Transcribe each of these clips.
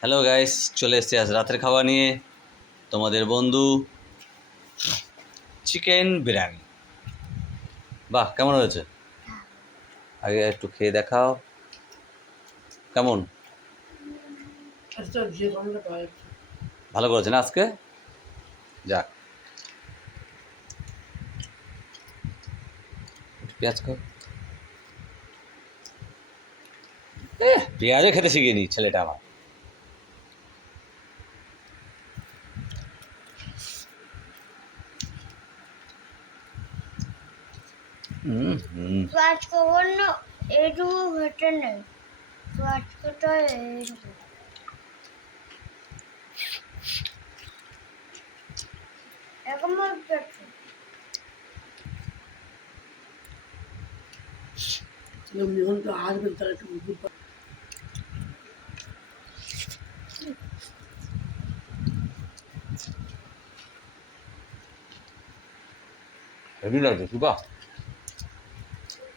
Hello guys চলে এসেছি আজ রাতের খাওয়া নিয়ে। তোমাদের বন্ধু চিকেন বিরিয়ানি। বাহ, কেমন হয়েছে? আগে একটু খেয়ে দেখাও। কেমন? ভালো করেছে না আজকে? যাক। পেঁয়াজ খাও। পেঁয়াজও খেতে শিখিনি ছেলেটা আমার। এইটুকু ঘটে নেই। তো আজকে তো এইটুকু এরকম হচ্ছে এমনি হলে তো আসবেন তারা একটু বুঝতে পারে হেভি লাগছে সুপা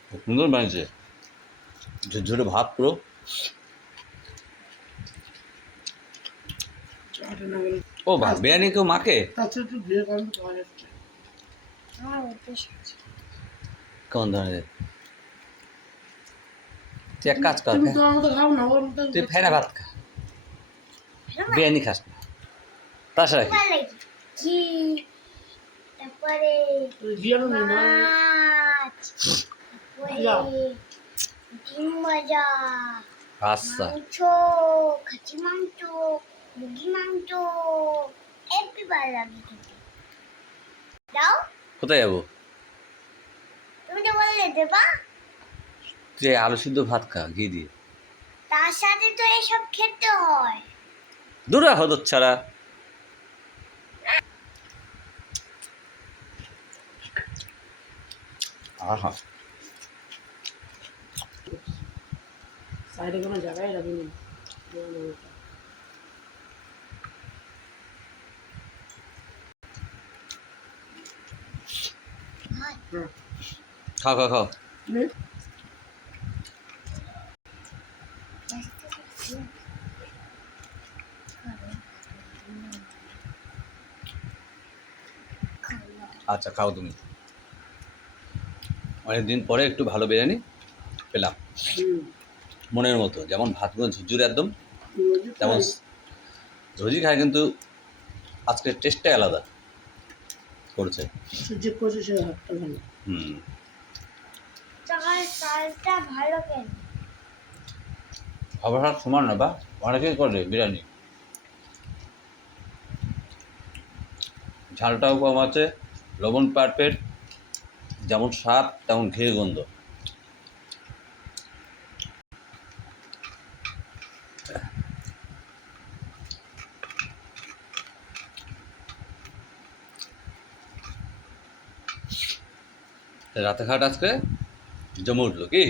খুব সুন্দর বানিয়েছে ঝুরঝুরে ভাত পুরো ও ভাত বিরিয়ানি কেউ মাকে কেমন ধরনের তুই এক কাজ কর তো খাও না ওর তুই ফেনা ভাত খা বিরিয়ানি খাস না তাছাড়া কি তারপরে জিয়ানো নেই না? মাছ ভাজা। তারপরে ডিম ভাজা আচ্ছা মাংস খাসি মাংস মুরগি মাংস এপি ভালো লাগে খেতে দাও। কোথায় যাব? তুমি তো বললে দেবা। তুই আলু সিদ্ধ ভাত খা ঘি দিয়ে। তার সাথে তো এসব খেতে হয়। দূরা হদ ছাড়া। আহা। সাইডে কোনো জায়গায় রাখিনি খাও খাও খাও। আচ্ছা খাও তুমি। অনেকদিন পরে একটু ভালো বিরিয়ানি পেলাম। মনের মতো যেমন ভাতগুলো ঝুরঝুরে একদম তেমন বলছি? খায় কিন্তু আজকের টেস্টটাই আলাদা করছে। হুম। সকাল চালটা ভালো কেন? খাবার হাত সমান না বা অনেকেই করে বিরিয়ানি? ঝালটাও কম আছে লবণ পারফেক্ট যেমন স্বাদ তেমন ঘের গন্ধ। রাতে খাট আজকে জমে উঠল কি?